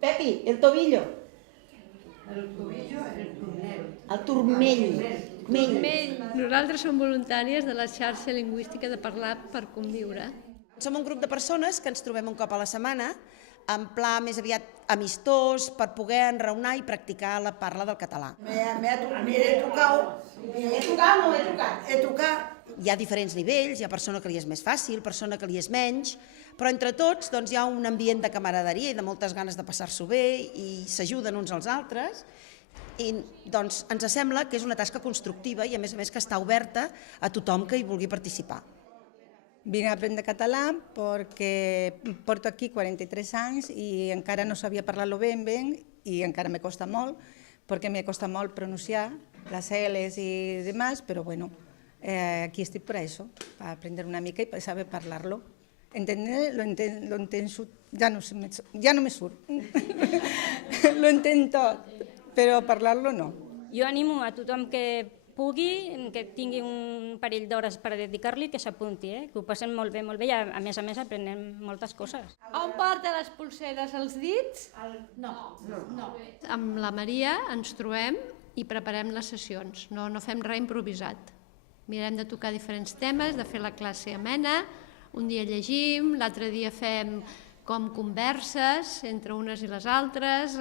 Pepi, el tobillo. El tobillo, el turmell. El turmell. Nosaltres som voluntàries de la xarxa lingüística de Parlar per Conviure. Som un grup de persones que ens trobem un cop a la setmana en pla més aviat amistós per poder enraonar i practicar la parla del català. He tocat. Hi ha diferents nivells, hi ha persona que li és més fàcil, persona que li és menys, però entre tots hi ha un ambient de camaraderia i de moltes ganes de passar-s'ho bé i s'ajuden uns als altres i ens sembla que és una tasca constructiva i a més que està oberta a tothom que hi vulgui participar. Vinc a aprendre català perquè porto aquí 43 anys i encara no sabia parlar-lo ben i encara me costa molt perquè me costa molt pronunciar les L's i demás, però bueno, aquí estic per això, per aprendre una mica i per saber parlar-lo. Entender-lo, lo entenc, ja no me surt. Lo entenc tot, però parlar-lo no. Jo animo a tothom que pugui, que tingui un parell d'hores per dedicar-li, que s'apunti, que ho passem molt bé i a més aprenem moltes coses. On porta les polseres als dits? No. Amb la Maria ens trobem i preparem les sessions, no fem res improvisat. Mirem de tocar diferents temes, de fer la classe amena, un dia llegim, l'altre dia fem com converses entre unes i les altres,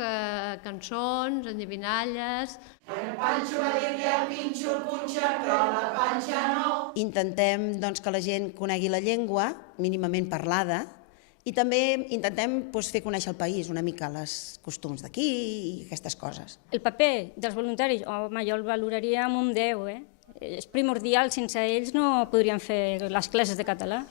cançons, endevinalles. El Panxo va dir-li al Pinxo el punxa, però la panxa no. Intentem que la gent conegui la llengua, mínimament parlada, i també intentem fer conèixer el país, una mica els costums d'aquí i aquestes coses. El paper dels voluntaris, home, jo el valoraria amb un 10, És primordial, sense ells no podríem fer les classes de català.